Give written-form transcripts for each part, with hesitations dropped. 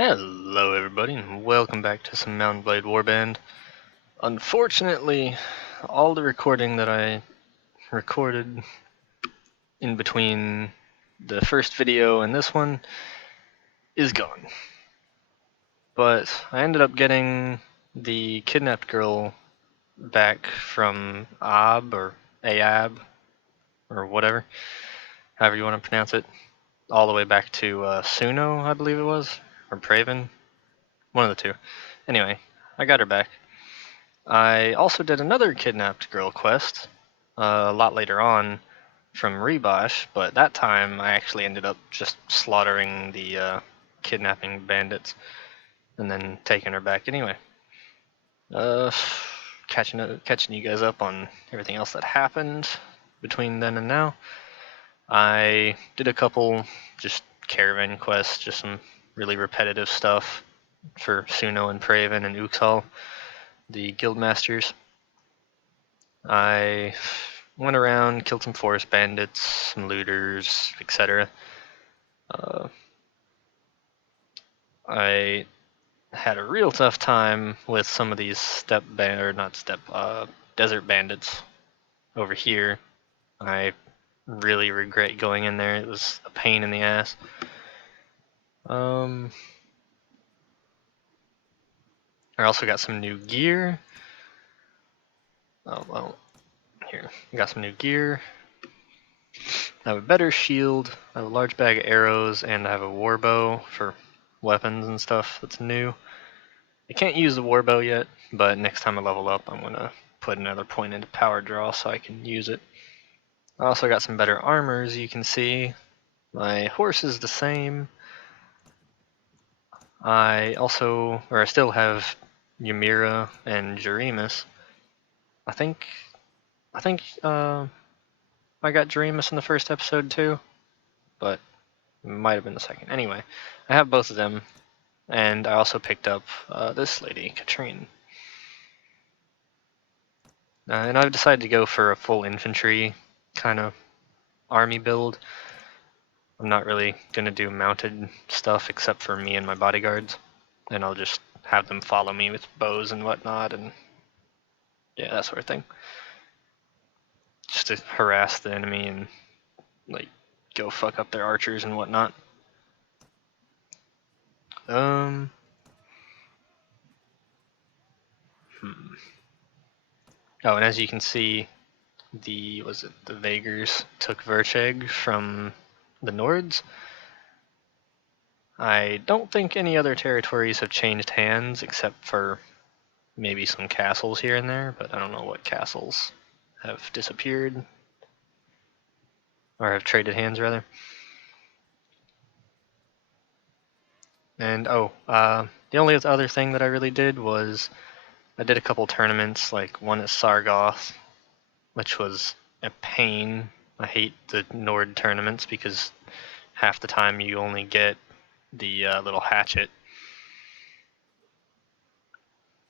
Hello everybody and welcome back to some Mount & Blade Warband. Unfortunately, all the recording that I recorded in between the first video and this one is gone. But I ended up getting the kidnapped girl back from Ahab or whatever, however you want to pronounce it, all the way back to Suno, I believe it was, or Praven, one of the two. Anyway, I got her back. I also did another kidnapped girl quest a lot later on from Rebosh, but that time I actually ended up just slaughtering the kidnapping bandits and then taking her back anyway. Catching you guys up on everything else that happened between then and now. I did a couple just caravan quests, just some really repetitive stuff for Suno and Praven and Uxal, the guild masters. I went around, killed some forest bandits, some looters, etc. I had a real tough time with some of these desert bandits over here. I really regret going in there. It was a pain in the ass. I also got some new gear. Oh well, here, I got some new gear. I have a better shield, I have a large bag of arrows, and I have a war bow for weapons and stuff that's new. I can't use the war bow yet, but next time I level up I'm going to put another point into power draw so I can use it. I also got some better armor, as you can see. My horse is the same. I still have Ymira and Jeremus. I think I got Jeremus in the first episode too, but it might have been the second. Anyway, I have both of them, and I also picked up this lady, Katrine. And I've decided to go for a full infantry kind of army build. I'm not really going to do mounted stuff except for me and my bodyguards, and I'll just have them follow me with bows and whatnot, and yeah, that sort of thing. Just to harass the enemy and like go fuck up their archers and whatnot. Oh, and as you can see, the Vagers took Vercheg from the Nords. I don't think any other territories have changed hands except for maybe some castles here and there, but I don't know what castles have disappeared or have traded hands rather. And the only other thing that I really did was I did a couple tournaments, like one at Sargoth, which was a pain. I hate the Nord tournaments because half the time you only get the little hatchet.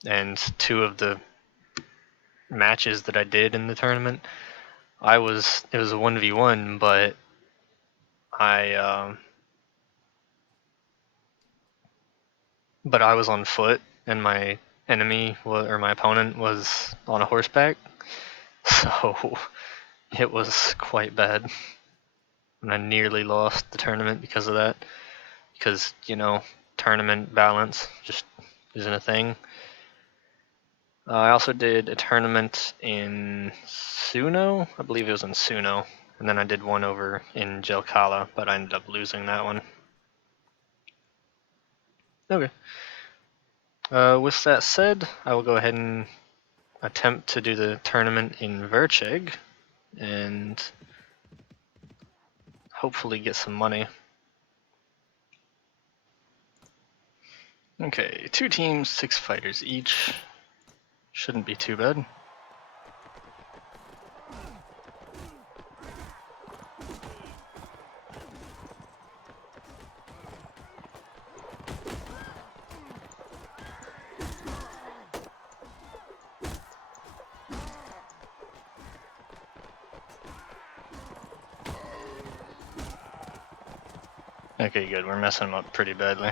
And two of the matches that I did in the tournament, it was a 1v1, but I was on foot and my my opponent was on a horseback, so it was quite bad. And I nearly lost the tournament because of that. Because, you know, tournament balance just isn't a thing. I also did a tournament in Suno. I believe it was in Suno. And then I did one over in Jelkala, but I ended up losing that one. Okay. With that said, I will go ahead and attempt to do the tournament in Vercheg and hopefully get some money. Okay, 2 teams, 6 fighters each. Shouldn't be too bad. Okay, good. We're messing them up pretty badly.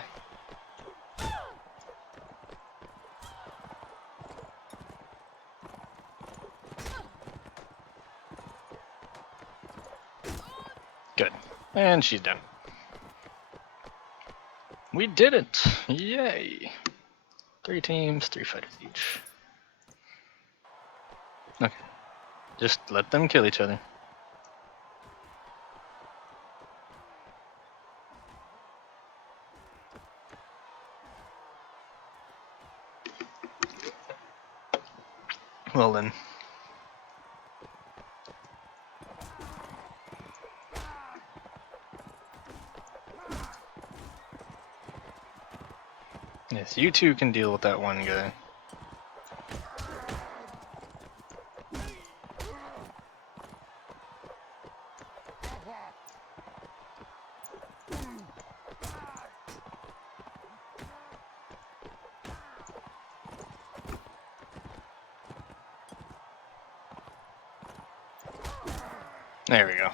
And she's done. We did it! Yay! 3 teams, 3 fighters each. Okay. Just let them kill each other. Well then. Yes, you two can deal with that one guy. There we go.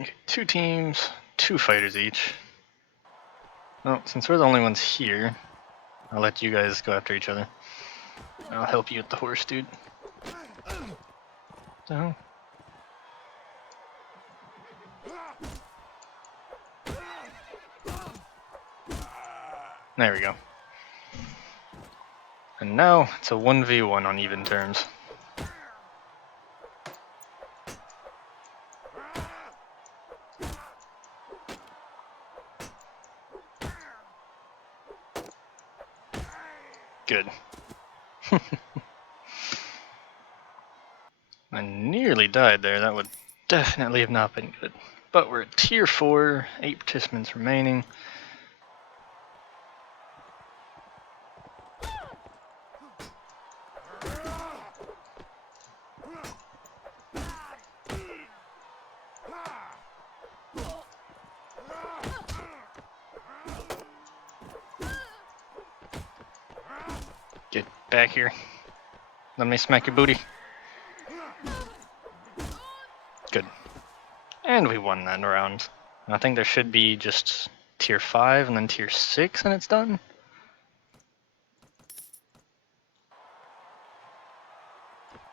Okay, 2 teams, 2 fighters each. Well, since we're the only ones here, I'll let you guys go after each other. I'll help you with the horse, dude. Oh. There we go. And now it's a 1v1 on even terms. Good. I nearly died there. That would definitely have not been good. But we're at tier 4, 8 participants remaining. Get back here. Let me smack your booty. Good. And we won that round. And I think there should be just tier 5 and then tier 6 and it's done.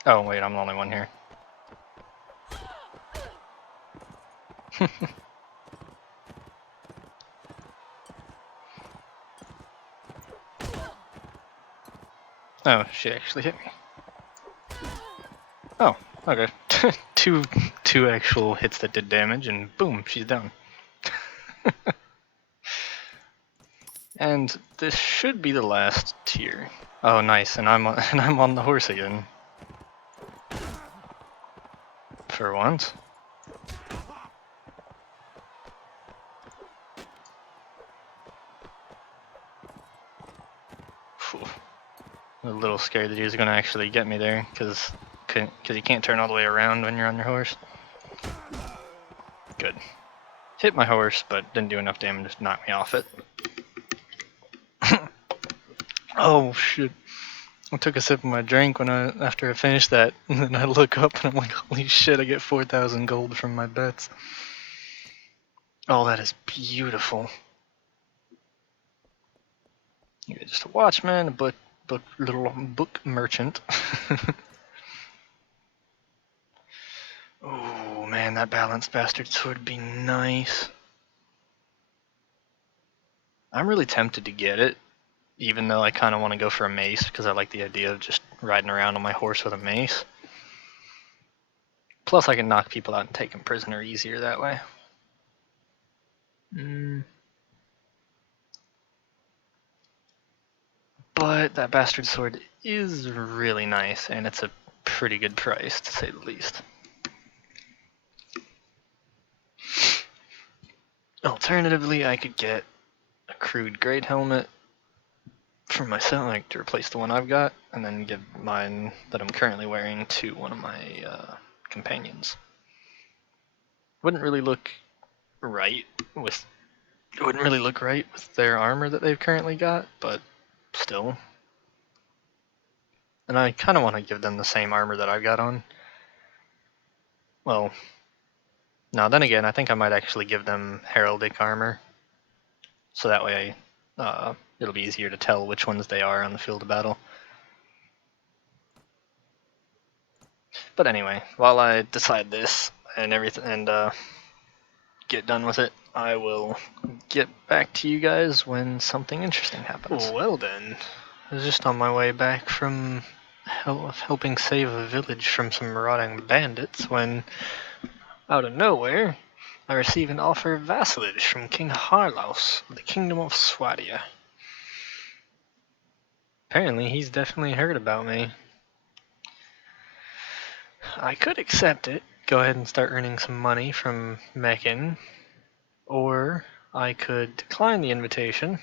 Oh wait, I'm the only one here. Oh, she actually hit me. Oh, okay. two actual hits that did damage, and boom, she's down. And this should be the last tier. Oh, nice, and I'm on the horse again. For once. Phew. I'm a little scared that he's gonna actually get me there, because you can't turn all the way around when you're on your horse. Good. Hit my horse, but didn't do enough damage to knock me off it. Oh shit. I took a sip of my drink after I finished that, and then I look up and I'm like, holy shit, I get 4,000 gold from my bets. Oh, that is beautiful. You're just a watchman, a little book merchant. Oh man, that balanced bastard sword would be nice. I'm really tempted to get it, even though I kind of want to go for a mace, because I like the idea of just riding around on my horse with a mace. Plus I can knock people out and take them prisoner easier that way. But that bastard sword is really nice, and it's a pretty good price, to say the least. Alternatively, I could get a crude great helmet for myself, like to replace the one I've got, and then give mine that I'm currently wearing to one of my companions. Wouldn't really look right with their armor that they've currently got, but still. And I kind of want to give them the same armor that I've got on. Well, no, then again, I think I might actually give them heraldic armor, so that way it'll be easier to tell which ones they are on the field of battle. But anyway, while I decide this and everything and get done with it, I will get back to you guys when something interesting happens. Well then, I was just on my way back from helping save a village from some marauding bandits when, out of nowhere, I receive an offer of vassalage from King Harlaus of the Kingdom of Swadia. Apparently, he's definitely heard about me. I could accept it, go ahead and start earning some money from Meccan, or I could decline the invitation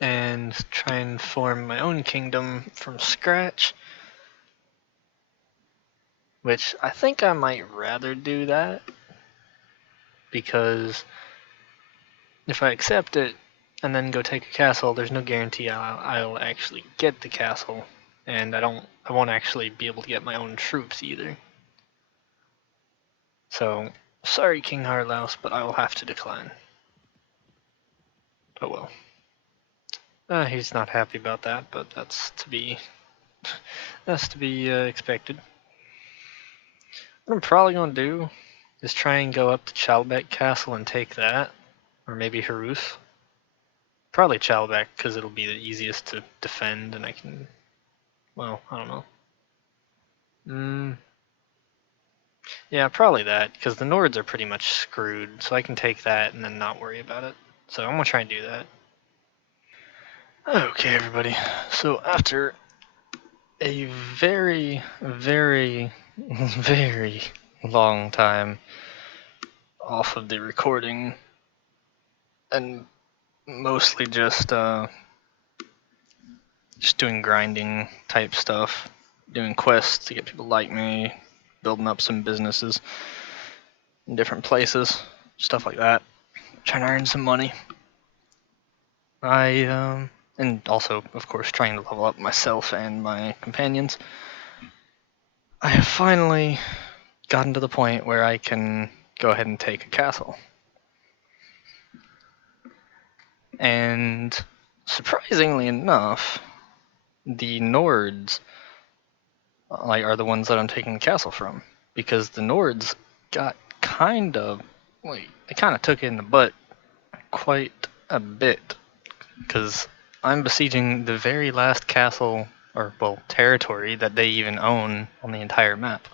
and try and form my own kingdom from scratch, which I think I might rather do that, because if I accept it and then go take a castle, there's no guarantee I'll actually get the castle, and I won't actually be able to get my own troops either. So, sorry King Harlaus, but I will have to decline. Oh well. He's not happy about that, but that's to be expected. What I'm probably gonna do is try and go up to Chalbeck Castle and take that, or maybe Harus. Probably Chalbeck, because it'll be the easiest to defend, and I can, well, I don't know. Yeah, probably that, because the Nords are pretty much screwed, so I can take that and then not worry about it. So I'm gonna try and do that. Okay, everybody. So after a very, very, very long time off of the recording, and mostly just doing grinding type stuff, doing quests to get people like me, building up some businesses in different places, stuff like that, trying to earn some money. And also, of course, trying to level up myself and my companions. I have finally gotten to the point where I can go ahead and take a castle. And surprisingly enough, the Nords are the ones that I'm taking the castle from, because the Nords got they kind of took it in the butt quite a bit, because I'm besieging the very last castle, or well, territory that they even own on the entire map,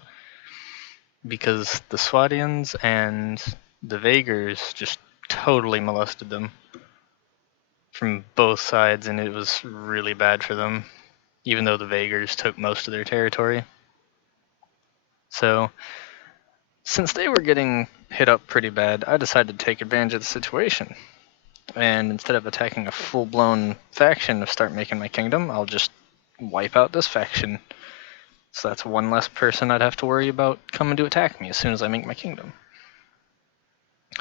because the Swadians and the Vaegrs just totally molested them from both sides, and it was really bad for them, even though the Vaegrs took most of their territory. So, since they were getting hit up pretty bad, I decided to take advantage of the situation. And instead of attacking a full-blown faction to start making my kingdom, I'll just wipe out this faction. So that's one less person I'd have to worry about coming to attack me as soon as I make my kingdom.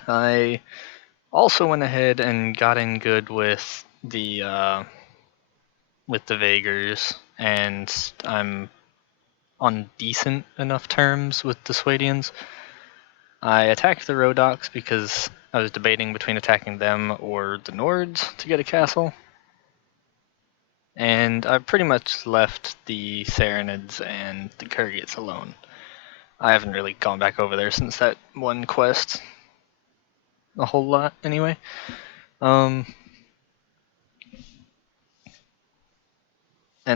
I also went ahead and got in good with the Vaegrs, and I'm on decent enough terms with the Swadians. I attacked the Rhodoks because I was debating between attacking them or the Nords to get a castle. And I pretty much left the Saranids and the Kurgits alone. I haven't really gone back over there since that one quest. A whole lot, anyway. And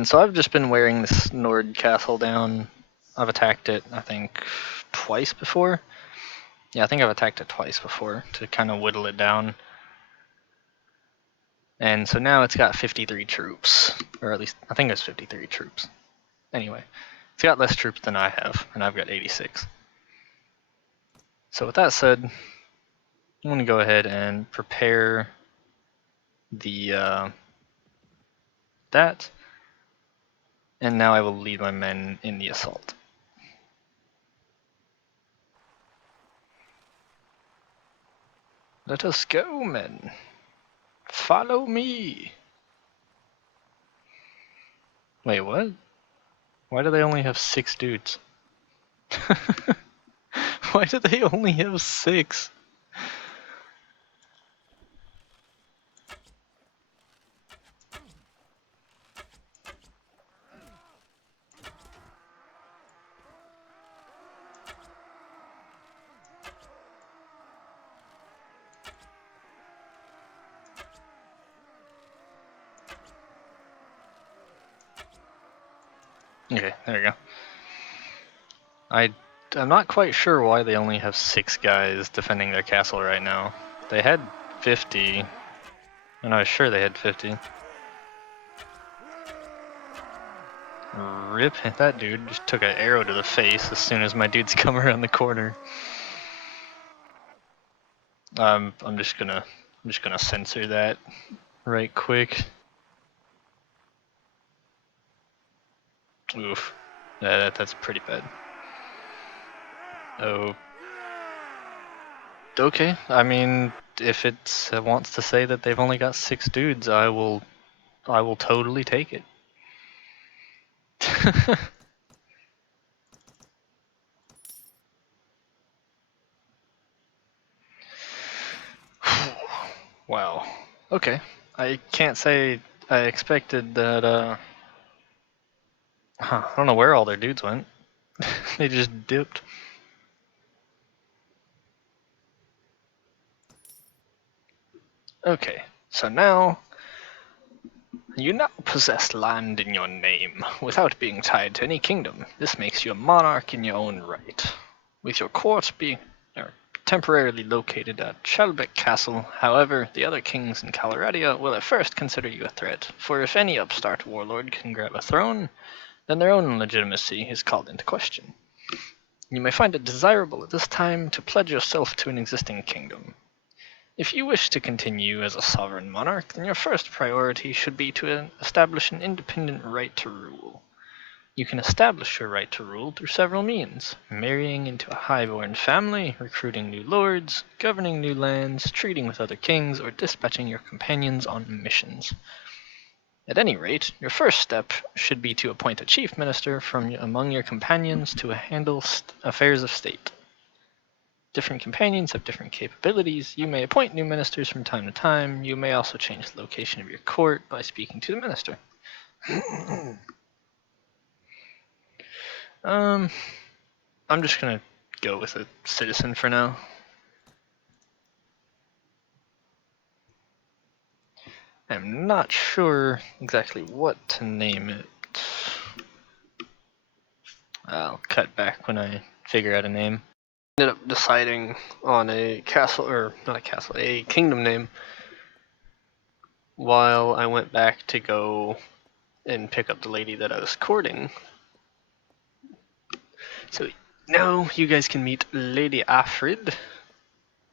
so I've just been wearing this Nord castle down. I've attacked it, I think, twice before. Yeah, I think I've attacked it twice before to kind of whittle it down. And so now it's got 53 troops. Or at least, I think it's 53 troops. Anyway, it's got less troops than I have, and I've got 86. So with that said, I'm going to go ahead and prepare the that. And now I will lead my men in the assault. Let us go, men. Follow me. Wait, what? Why do they only have 6 dudes? Why do they only have 6? Okay, there you go. I'm not quite sure why they only have 6 guys defending their castle right now. They had 50, and I was sure they had 50. Rip, that dude just took an arrow to the face as soon as my dudes come around the corner. I'm just gonna censor that right quick. Oof, that's pretty bad. Oh, okay. I mean, if it wants to say that they've only got 6 dudes, I will totally take it. Wow. Okay. I can't say I expected that. I don't know where all their dudes went. They just dipped. Okay. So now you now possess land in your name without being tied to any kingdom. This makes you a monarch in your own right. With your court being temporarily located at Shelbeck Castle, however, the other kings in Calaradia will at first consider you a threat, for if any upstart warlord can grab a throne, then their own legitimacy is called into question. You may find it desirable at this time to pledge yourself to an existing kingdom. If you wish to continue as a sovereign monarch, then your first priority should be to establish an independent right to rule. You can establish your right to rule through several means: marrying into a high-born family, recruiting new lords, governing new lands, treating with other kings, or dispatching your companions on missions. At any rate, your first step should be to appoint a chief minister from among your companions to handle affairs of state. Different companions have different capabilities. You may appoint new ministers from time to time. You may also change the location of your court by speaking to the minister. I'm just gonna go with a citizen for now. I'm not sure exactly what to name it. I'll cut back when I figure out a name. Ended up deciding on a castle, or not a castle, a kingdom name, while I went back to go and pick up the lady that I was courting. So now you guys can meet Lady Afrid.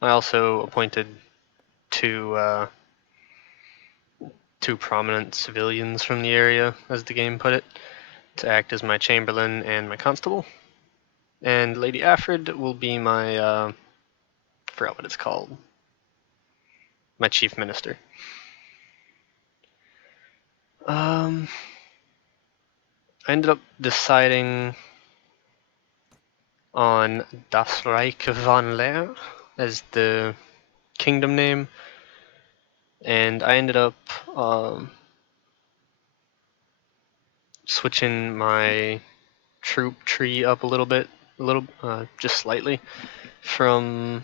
I also appointed two prominent civilians from the area, as the game put it, to act as my chamberlain and my constable. And Lady Afrid will be my, I forgot what it's called, my chief minister. I ended up deciding on Das Reich von Leer as the kingdom name, and I ended up switching my troop tree up a little bit, just slightly, from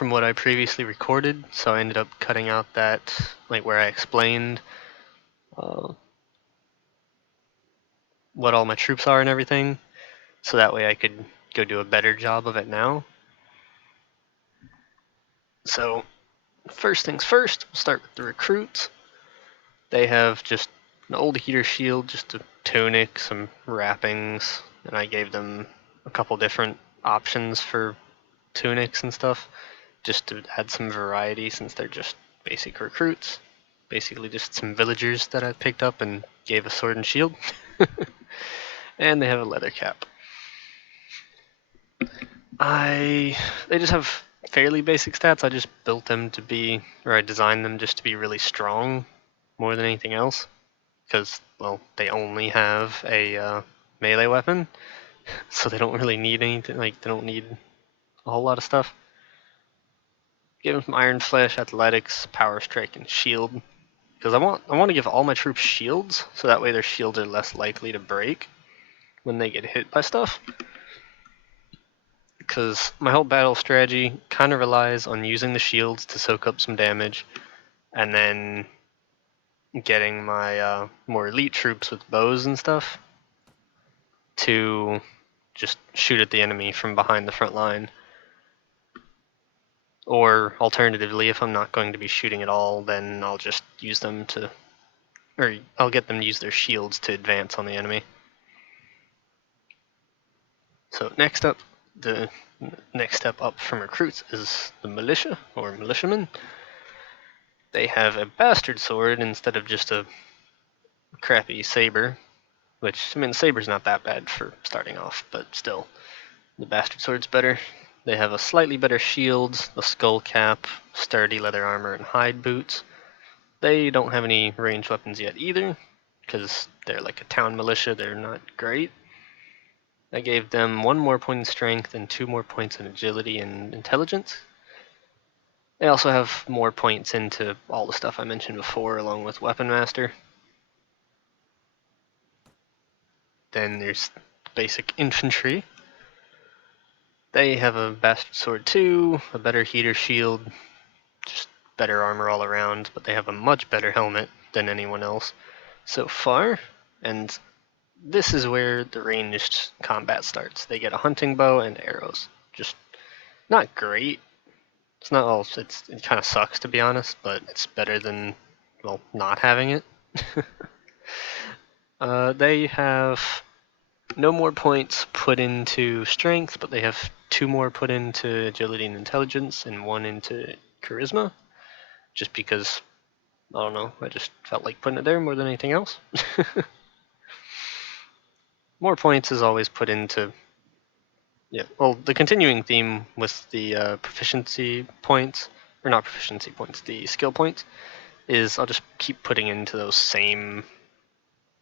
what I previously recorded. So I ended up cutting out that, like, where I explained what all my troops are and everything, so that way I could go do a better job of it now. So first things first, we'll start with the recruits. They have just an old heater shield, just a tunic, some wrappings, and I gave them a couple different options for tunics and stuff, just to add some variety since they're just basic recruits. Basically just some villagers that I picked up and gave a sword and shield. And they have a leather cap. They just have fairly basic stats. I just built them to be, or I designed them just to be really strong more than anything else. Because, well, they only have a melee weapon, so they don't really need anything, like, they don't need a whole lot of stuff. Give them some Iron Flesh, Athletics, Power Strike, and Shield. Because I want to give all my troops shields, so that way their shields are less likely to break when they get hit by stuff. Because my whole battle strategy kind of relies on using the shields to soak up some damage, and then getting my more elite troops with bows and stuff to just shoot at the enemy from behind the front line. Or alternatively, if I'm not going to be shooting at all, then I'll just use them to, or I'll get them to use their shields to advance on the enemy. So the next step up from recruits is the militia, or militiamen. They have a bastard sword instead of just a crappy saber, which, I mean, the saber's not that bad for starting off, but still, the bastard sword's better. They have a slightly better shield, a skull cap, sturdy leather armor, and hide boots. They don't have any ranged weapons yet either, because they're like a town militia, they're not great. I gave them 1 more point in strength and 2 more points in agility and intelligence. They also have more points into all the stuff I mentioned before, along with Weapon Master. Then there's basic infantry. They have a bastard sword too, a better heater shield, just better armor all around, but they have a much better helmet than anyone else so far. And this is where the ranged combat starts. They get a hunting bow and arrows. Just not great. It's not all. It kind of sucks, to be honest, but it's better than, well, not having it. They have no more points put into strength, but they have 2 more put into agility and intelligence, and 1 into charisma. Just because, I don't know, I just felt like putting it there more than anything else. More points is always put into, yeah, well, the continuing theme with the proficiency points, or not proficiency points, the skill points, is I'll just keep putting into those same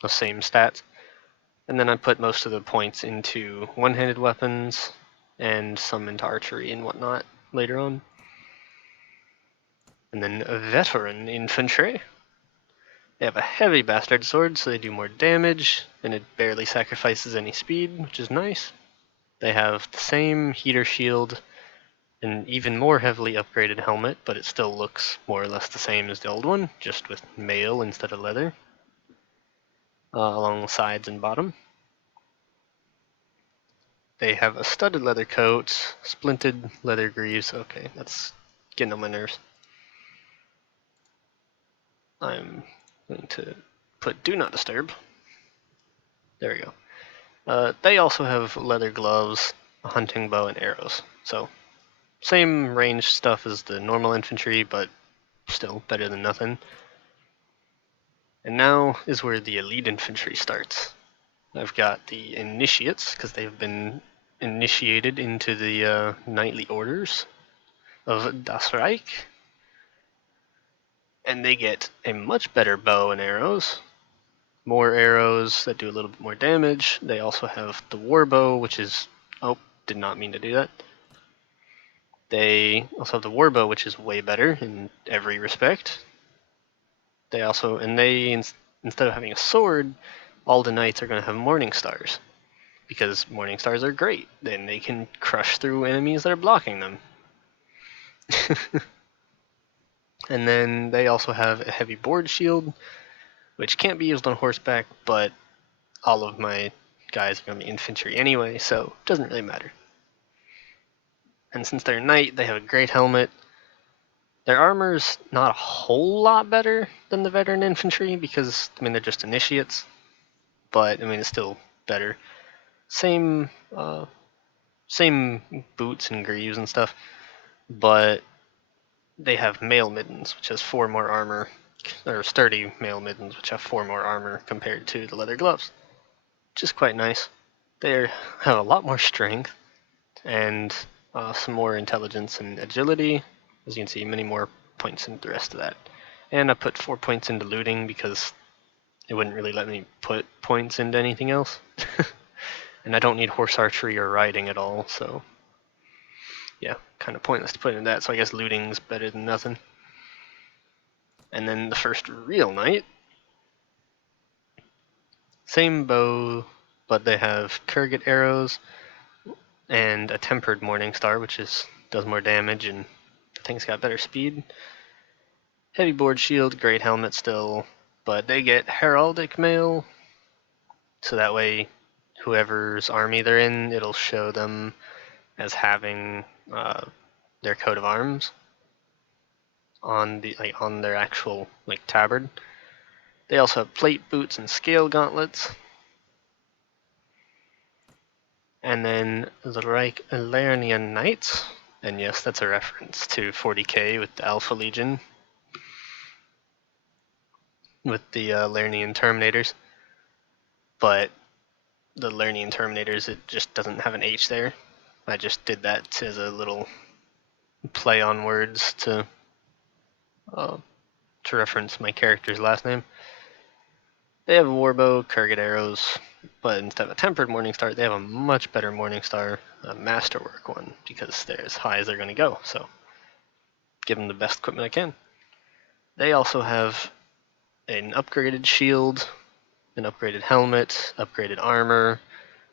stats. And then I put most of the points into one-handed weapons and some into archery and whatnot later on. And then a veteran infantry. They have a heavy bastard sword, so they do more damage, and it barely sacrifices any speed, which is nice. They have the same heater shield, an even more heavily upgraded helmet, but it still looks more or less the same as the old one, just with mail instead of leather, along the sides and bottom. They have a studded leather coat, splinted leather greaves. Okay, that's getting on my nerves. I'm going to put do not disturb. There we go. They also have leather gloves, a hunting bow, and arrows. So, same range stuff as the normal infantry, but still better than nothing. And now is where the elite infantry starts. I've got the initiates, because they've been initiated into the knightly orders of Das Reich. And they get a much better bow and arrows, more arrows that do a little bit more damage. They also have the war bow, which is, oh, did not mean to do that. They also have the war bow, which is way better in every respect. They also, and they, instead of having a sword, all the knights are going to have morning stars, because morning stars are great. Then they can crush through enemies that are blocking them. And then they also have a heavy board shield, which can't be used on horseback, but all of my guys are going to be infantry anyway, so it doesn't really matter. And since they're knight, they have a great helmet. Their armor's not a whole lot better than the veteran infantry, because, I mean, they're just initiates, but, I mean, it's still better. Same boots and greaves and stuff, but they have mail middens, which has 4 more armor, or sturdy mail middens, which have 4 more armor compared to the leather gloves, which is quite nice. They have a lot more strength and some more intelligence and agility. As you can see, many more points into the rest of that. And I put 4 points into looting because it wouldn't really let me put points into anything else. And I don't need horse archery or riding at all, so yeah, kind of pointless to put in that, so I guess looting's better than nothing. And then the first real knight. Same bow, but they have Kurgat arrows and a tempered morning star, which does more damage, and I think it's got better speed. Heavy board shield, great helmet still, but they get heraldic mail, so that way whoever's army they're in, it'll show them as having their coat of arms on their actual tabard. They also have plate boots and scale gauntlets. And then the Reich Knights, and yes, that's a reference to 40k with the Alpha Legion, with the Lernian Terminators. But the Lernian Terminators, it just doesn't have an H there. I just did that as a little play on words to reference my character's last name. They have a warbow, Kurgan arrows, but instead of a tempered Morningstar, they have a much better Morningstar, a masterwork one, because they're as high as they're going to go. So give them the best equipment I can. They also have an upgraded shield, an upgraded helmet, upgraded armor,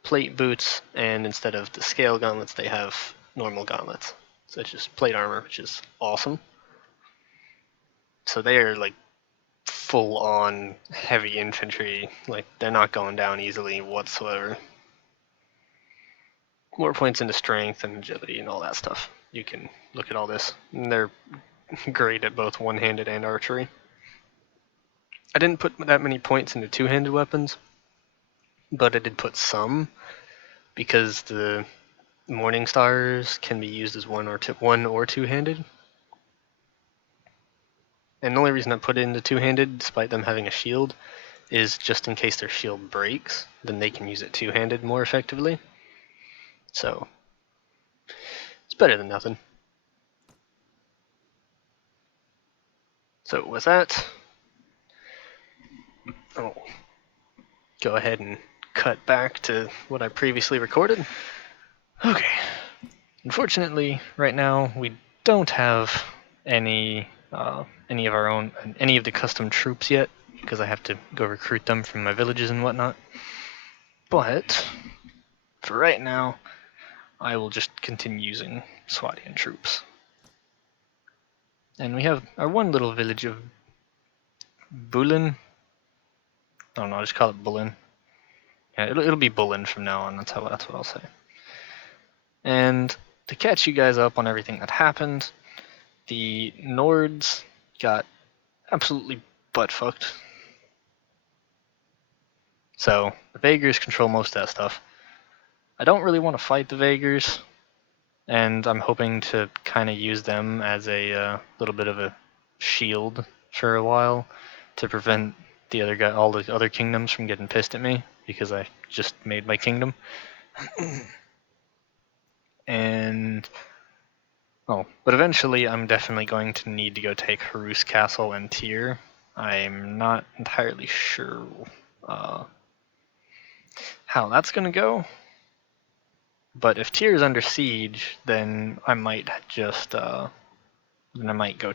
plate boots, and instead of the scale gauntlets, they have normal gauntlets. So it's just plate armor, which is awesome. So they are full on heavy infantry. They're not going down easily whatsoever. More points into strength and agility and all that stuff. You can look at all this. And they're great at both one-handed and archery. I didn't put that many points into two-handed weapons, but I did put some, because the Morning Stars can be used as one or two-handed. And the only reason I put it into two-handed, despite them having a shield, is just in case their shield breaks, then they can use it two-handed more effectively. So it's better than nothing. So with that, I'll go ahead and cut back to what I previously recorded. Okay. Unfortunately, right now we don't have any of the custom troops yet, because I have to go recruit them from my villages and whatnot. But for right now, I will just continue using Swadian troops. And we have our one little village of Bulin. I don't know, I'll just call it Bulin. Yeah, it'll be Bulin from now on, that's what I'll say. And to catch you guys up on everything that happened, the Nords got absolutely butt-fucked. So, the Vaegrs control most of that stuff. I don't really want to fight the Vaegrs, and I'm hoping to kind of use them as a little bit of a shield for a while to prevent all the other kingdoms from getting pissed at me, because I just made my kingdom. But eventually I'm definitely going to need to go take Harus Castle and Tyr. I'm not entirely sure how that's going to go. But if Tyr is under siege, then I might just go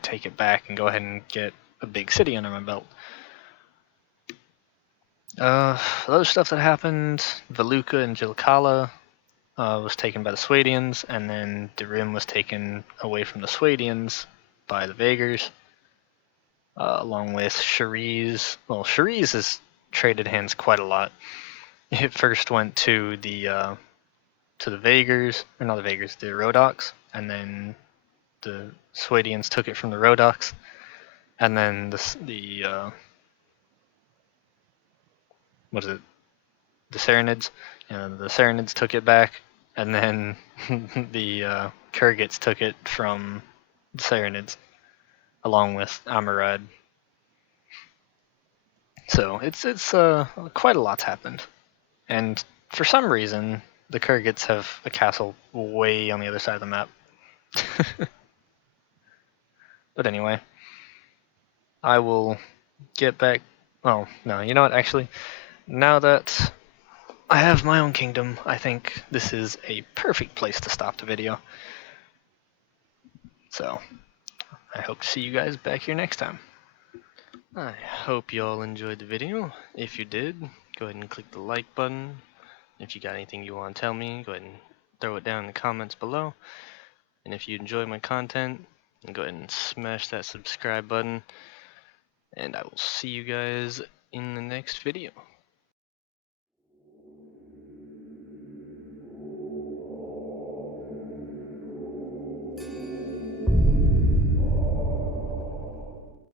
take it back and go ahead and get a big city under my belt. Other stuff that happened, Veluca and Jilkala was taken by the Swadians, and then Dirim was taken away from the Swadians by the Vaegrs, along with Shariz. Well, Shariz has traded hands quite a lot. It first went to the Vaegrs, or not the Vaegrs, the Rhodoks, and then the Swadians took it from the Rhodoks, and then the Saranids, and the Saranids took it back, and then the Kurgits took it from the Saranids, along with Amurad. So it's quite a lot's happened, and for some reason the Kurgits have a castle way on the other side of the map. But anyway, I will get back. Oh no, you know what? Actually, now that I have my own kingdom, I think this is a perfect place to stop the video. So, I hope to see you guys back here next time. I hope you all enjoyed the video. If you did, go ahead and click the like button. If you got anything you want to tell me, go ahead and throw it down in the comments below. And if you enjoy my content, go ahead and smash that subscribe button. and I will see you guys in the next video.